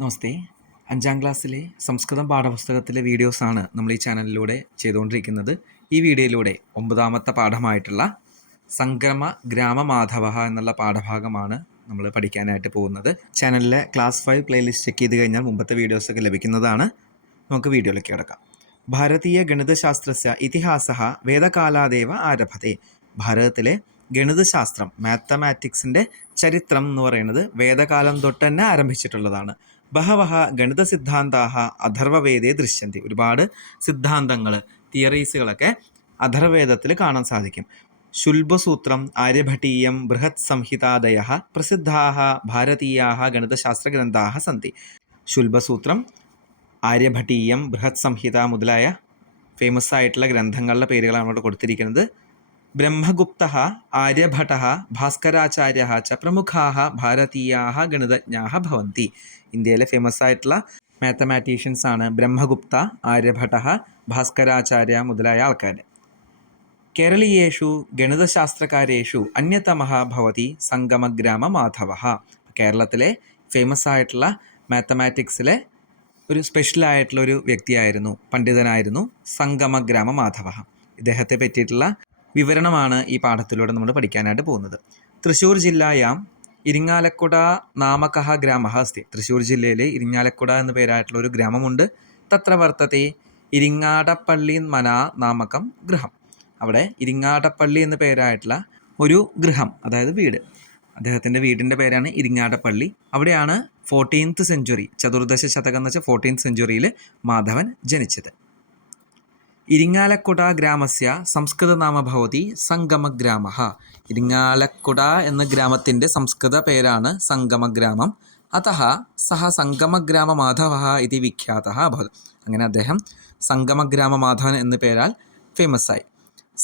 നമസ്തേ. 5ാം ക്ലാസ്സിലെ സംസ്കൃതം പാഠപുസ്തകത്തിലെ വീഡിയോസാണ് നമ്മൾ ഈ ചാനലിലൂടെ ചെയ്തുകൊണ്ടിരിക്കുന്നത്. ഈ വീഡിയോയിലൂടെ 9ാമത്തെ പാഠമായിട്ടുള്ള സംക്രമ ഗ്രാമമാധവ എന്നുള്ള പാഠഭാഗമാണ് നമ്മൾ പഠിക്കാനായിട്ട് പോകുന്നത്. ചാനലിലെ ക്ലാസ് 5 പ്ലേലിസ്റ്റ് ചെക്ക് ചെയ്ത് കഴിഞ്ഞാൽ മുമ്പത്തെ വീഡിയോസൊക്കെ ലഭിക്കുന്നതാണ്. നമുക്ക് വീഡിയോയിലേക്ക് കിടക്കാം. ഭാരതീയ ഗണിതശാസ്ത്രസ്യ ഇതിഹാസഃ വേദകാലാദേവ ആരഭത്തെ. ഭാരതത്തിലെ ഗണിതശാസ്ത്രം, മാത്തമാറ്റിക്സിൻ്റെ ചരിത്രം എന്ന് പറയുന്നത് വേദകാലം തൊട്ട് തന്നെ ആരംഭിച്ചിട്ടുള്ളതാണ്. ബഹവഹ ഗണിത സിദ്ധാന്താഹ അഥർവവേദേ ദൃശ്യന്തി. ഒരുപാട് സിദ്ധാന്തങ്ങൾ, തിയറീസുകളൊക്കെ അഥർവവേദത്തിൽ കാണാൻ സാധിക്കും. ശുൽബസൂത്രം, ആര്യഭട്ടീയം, ബൃഹത് സംഹിതാദയ പ്രസിദ്ധാഹ ഭാരതീയാഹ ഗണിതശാസ്ത്രഗ്രന്ഥാഹ സന്തി. ശുൽബസൂത്രം, ആര്യഭട്ടീയം, ബൃഹത് സംഹിത മുതലായ ഫേമസ് ആയിട്ടുള്ള ഗ്രന്ഥങ്ങളുടെ പേരുകളാണ് ഇവിടെ കൊടുത്തിരിക്കുന്നത്. ബ്രഹ്മഗുപ്തഃ, ആര്യഭട്ടഃ, ഭാസ്കരാചാര്യഃ ച പ്രമുഖാः ഭാരതീയാः ഗണിതജ്ഞാः ഭവന്തി. ഇന്ത്യയിലെ ഫേമസ് ആയിട്ടുള്ള മാത്തമാറ്റീഷ്യൻസ് ആണ് ബ്രഹ്മഗുപ്ത, ആര്യഭട്ടഃ, ഭാസ്കരാചാര്യ മുതലായ ആൾക്കാർ. കേരളീയേഷു ഗണിതശാസ്ത്രകാരേഷു അന്യതമഃ ഭവതി സംഗമഗ്രാമ മാധവഃ. കേരളത്തിലെ ഫേമസ് ആയിട്ടുള്ള മാത്തമാറ്റിക്സിലെ ഒരു സ്പെഷ്യലായിട്ടുള്ള ഒരു വ്യക്തിയായിരുന്നു, പണ്ഡിതനായിരുന്നു സംഗമഗ്രാമ മാധവ. ഇദ്ദേഹത്തെ പറ്റിയിട്ടുള്ള വിവരണമാണ് ഈ പാഠത്തിലൂടെ നമ്മൾ പഠിക്കാനായിട്ട് പോകുന്നത്. തൃശ്ശൂർ ജില്ലായാം ഇരിങ്ങാലക്കുട നാമകഃ ഗ്രാമഃ അസ്തി. തൃശ്ശൂർ ജില്ലയിൽ ഇരിങ്ങാലക്കുട എന്ന പേരായിട്ടുള്ള ഒരു ഗ്രാമമുണ്ട്. തത്ര വർത്തത്തെ ഇരിങ്ങാടപ്പള്ളി മനാ നാമകം ഗൃഹം. അവിടെ ഇരിങ്ങാടപ്പള്ളി എന്ന പേരായിട്ടുള്ള ഒരു ഗൃഹം, അതായത് വീട്, അദ്ദേഹത്തിൻ്റെ വീടിൻ്റെ പേരാണ് ഇരിങ്ങാടപ്പള്ളി. അവിടെയാണ് 14th സെഞ്ച്വറി, ചതുർദശ ശതകം എന്ന് വെച്ചാൽ 14th സെഞ്ച്വറിയിൽ മാധവൻ ജനിച്ചത്. ഇരിങ്ങാലക്കുട ഗ്രാമസ്യ സംസ്കൃതനാമ ഭവതി സംഗമഗ്രാമഃ. ഇരിങ്ങാലക്കുട എന്ന ഗ്രാമത്തിൻ്റെ സംസ്കൃത പേരാണ് സംഗമഗ്രാമം. അതഃ സഹ സംഗമഗ്രാമ മാധവഃ ഇതി വിഖ്യാതഃ അഭവത്. അങ്ങനെ അദ്ദേഹം സംഗമഗ്രാമ മാധവൻ എന്ന പേരാൽ ഫേമസ് ആയി.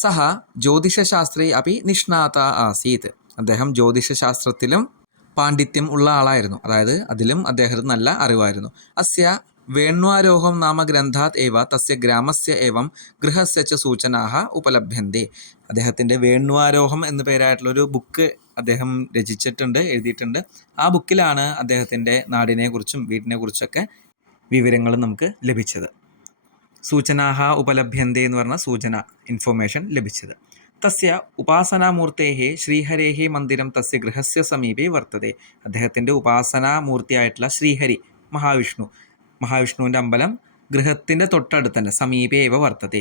സഹ ജ്യോതിഷശാസ്ത്രേ അപി നിഷ്ണാത ആസീത്. അദ്ദേഹം ജ്യോതിഷശാസ്ത്രത്തിലും പാണ്ഡിത്യം ഉള്ള ആളായിരുന്നു, അതായത് അതിലും അദ്ദേഹത്തിന് നല്ല അറിവായിരുന്നു. അസ്യ വേണ്വാരോഹം നാമ ഗ്രന്ഥാത് ഏവ തസ്യ ഗ്രാമസ്യ ഏവം ഗൃഹസ്യ ച സൂചനാഹ ഉപലഭ്യന്തെ. അദ്ദേഹത്തിൻ്റെ വേണ്വാരോഹം എന്ന പേരായിട്ടുള്ളൊരു ബുക്ക് അദ്ദേഹം രചിച്ചിട്ടുണ്ട്, എഴുതിയിട്ടുണ്ട്. ആ ബുക്കിലാണ് അദ്ദേഹത്തിൻ്റെ നാടിനെക്കുറിച്ചും വീടിനെക്കുറിച്ചൊക്കെ വിവരങ്ങൾ നമുക്ക് ലഭിച്ചത്. സൂചനാഹ ഉപലഭ്യന്തെ എന്ന് പറഞ്ഞ സൂചന, ഇൻഫോർമേഷൻ ലഭിച്ചത്. തസ്യ ഉപാസനാമൂർത്തേः ശ്രീഹരേः മന്ദിരം തസ്യ ഗൃഹസ്യ സമീപേ വർത്തതെ. അദ്ദേഹത്തിൻ്റെ ഉപാസനാമൂർത്തിയായിട്ടുള്ള ശ്രീഹരി, മഹാവിഷ്ണുവിൻ്റെ അമ്പലം ഗൃഹത്തിൻ്റെ തൊട്ടടുത്ത് തന്നെ, സമീപേ ഏവ വർത്തതെ,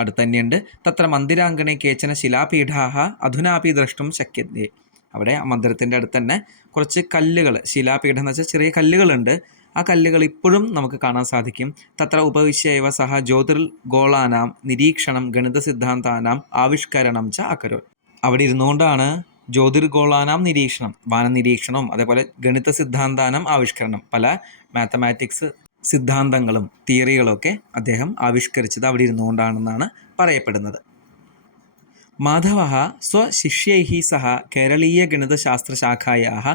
അടുത്ത് തന്നെയുണ്ട്. തത്ര മന്ദിരാങ്കണേ കേചന ശിലാപീഠാः അധുനാപി ദ്രഷ്ടും ശക്യത്തെ. അവിടെ മന്ദിരത്തിൻ്റെ അടുത്ത് തന്നെ കുറച്ച് കല്ലുകൾ, ശിലാപീഠം എന്ന് വെച്ചാൽ ചെറിയ കല്ലുകളുണ്ട്. ആ കല്ലുകൾ ഇപ്പോഴും നമുക്ക് കാണാൻ സാധിക്കും. തത്ര ഉപവിശ്യവ സഹ ജ്യോതിർഗോളാനാം നിരീക്ഷണം ഗണിത സിദ്ധാന്താനാം ആവിഷ്കരണം ച അകരോത്. അവിടെ ഇരുന്നുകൊണ്ടാണ് ജ്യോതിർഗോളാനാം നിരീക്ഷണം, വാനനിരീക്ഷണവും അതേപോലെ ഗണിത സിദ്ധാന്താനാം ആവിഷ്കരണം, പല മാത്തമാറ്റിക്സ് സിദ്ധാന്തങ്ങളും തിയറികളൊക്കെ അദ്ദേഹം ആവിഷ്കരിച്ചത് അവിടെ ഇരുന്നുകൊണ്ടാണെന്നാണ് പറയപ്പെടുന്നത്. മാധവഃ സ്വശിഷ്യൈഃ സഹ കേരളീയ ഗണിതശാസ്ത്രശാഖായാः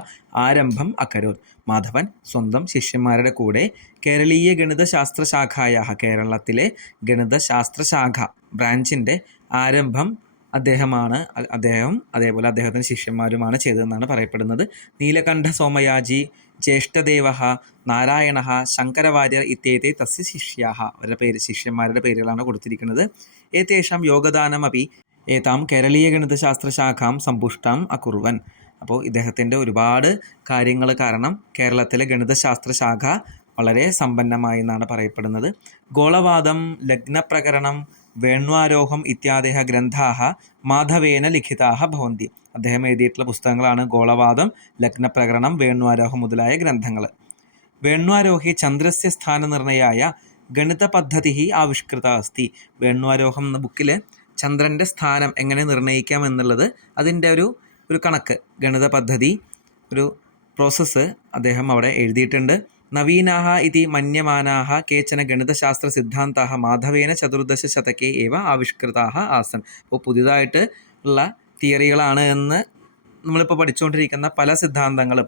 ആരംഭം അകരോത്. മാധവൻ സ്വന്തം ശിഷ്യന്മാരുടെ കൂടെ കേരളീയ ഗണിതശാസ്ത്രശാഖായാः, കേരളത്തിലെ ഗണിതശാസ്ത്രശാഖ ബ്രാഞ്ചിൻ്റെ ആരംഭം അദ്ദേഹം അതേപോലെ അദ്ദേഹത്തിൻ്റെ ശിഷ്യന്മാരുമാണ് ചെയ്തതെന്നാണ് പറയപ്പെടുന്നത്. നീലകണ്ഠ സോമയാജി, ജ്യേഷ്ഠദേവഃ, നാരായണഃ, ശങ്കരവാര്യർ ഇത്യേതേ തസ്യ ശിഷ്യാഃ. അവരുടെ ശിഷ്യന്മാരുടെ പേരുകളാണ് കൊടുത്തിരിക്കുന്നത്. ഏതേഷാം യോഗദാനമപി ഏതാം കേരളീയ ഗണിതശാസ്ത്രശാഖാം സമ്പുഷ്ടാം അകുർവൻ. അപ്പോൾ ഇദ്ദേഹത്തിൻ്റെ ഒരുപാട് കാര്യങ്ങൾ കാരണം കേരളത്തിലെ ഗണിതശാസ്ത്രശാഖ വളരെ സമ്പന്നമായി എന്നാണ് പറയപ്പെടുന്നത്. ഗോളവാദം, ലഗ്നപ്രകരണം, വേണ്വാരോഹം ഇത്യാദയ ഗ്രന്ഥാഹ മാധവേന ലിഖിതാഹ ഭവന്തി. അദ്ദേഹം എഴുതിയിട്ടുള്ള പുസ്തകങ്ങളാണ് ഗോളവാദം, ലഗ്നപ്രകരണം, വേണ്വാരോഹം മുതലായ ഗ്രന്ഥങ്ങൾ. വേണ്വാരോഹി ചന്ദ്രസ്യ സ്ഥാനനിർണയായ ഗണിത പദ്ധതി ആവിഷ്കൃത അസ്തി. വേണ്വാരോഹം എന്ന ബുക്കിൽ ചന്ദ്രൻ്റെ സ്ഥാനം എങ്ങനെ നിർണ്ണയിക്കാം എന്നുള്ളത്, അതിൻ്റെ ഒരു കണക്ക്, ഗണിത പദ്ധതി, ഒരു പ്രോസസ്സ് അദ്ദേഹം അവിടെ എഴുതിയിട്ടുണ്ട്. നവീനാഹ ഇതി മന്യമാനാഹ കേചന ഗണിതശാസ്ത്ര സിദ്ധാന്താഹ മാധവേന ചതുർദശ ശതകേ ഏവ ആവിഷ്കൃതാഹ ആസൻ. അപ്പോൾ പുതിയതായിട്ട് ഉള്ള തിയറികളാണ് എന്ന് നമ്മളിപ്പോൾ പഠിച്ചുകൊണ്ടിരിക്കുന്ന പല സിദ്ധാന്തങ്ങളും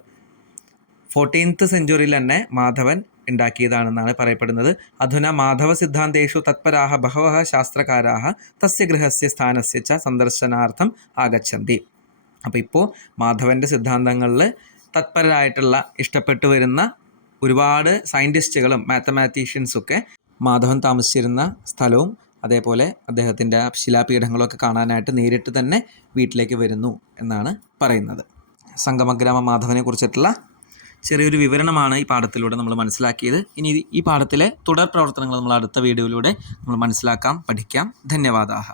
14th സെഞ്ച്വറിയിൽ തന്നെ മാധവൻ ഉണ്ടാക്കിയതാണെന്നാണ് പറയപ്പെടുന്നത്. അധുന മാധവ സിദ്ധാന്തേഷു തത്പരാഹ ബഹവഃ ശാസ്ത്രകാരാഹ തസ്യ ഗൃഹസ്യ സ്ഥാനസ്യ ച സന്ദർശനാർത്ഥം ആഗച്ഛന്തി. അപ്പോൾ ഇപ്പോൾ മാധവൻ്റെ സിദ്ധാന്തങ്ങളിൽ തത്പരരായിട്ടുള്ള, ഇഷ്ടപ്പെട്ടു വരുന്ന ഒരുപാട് സയൻറ്റിസ്റ്റുകളും മാത്തമാറ്റീഷ്യൻസൊക്കെ മാധവൻ താമസിച്ചിരുന്ന സ്ഥലവും അതേപോലെ അദ്ദേഹത്തിൻ്റെ ശിലാപീഠങ്ങളൊക്കെ കാണാനായിട്ട് നേരിട്ട് തന്നെ വീട്ടിലേക്ക് വരുന്നു എന്നാണ് പറയുന്നത്. സംഗമഗ്രാമ മാധവനെ കുറിച്ചിട്ടുള്ള ചെറിയൊരു വിവരണമാണ് ഈ പാഠത്തിലൂടെ നമ്മൾ മനസ്സിലാക്കിയത്. ഇനി ഈ പാഠത്തിലെ തുടർ പ്രവർത്തനങ്ങൾ നമ്മൾ അടുത്ത വീഡിയോയിലൂടെ നമ്മൾ മനസ്സിലാക്കാം, പഠിക്കാം. ധന്യവാദാഹ.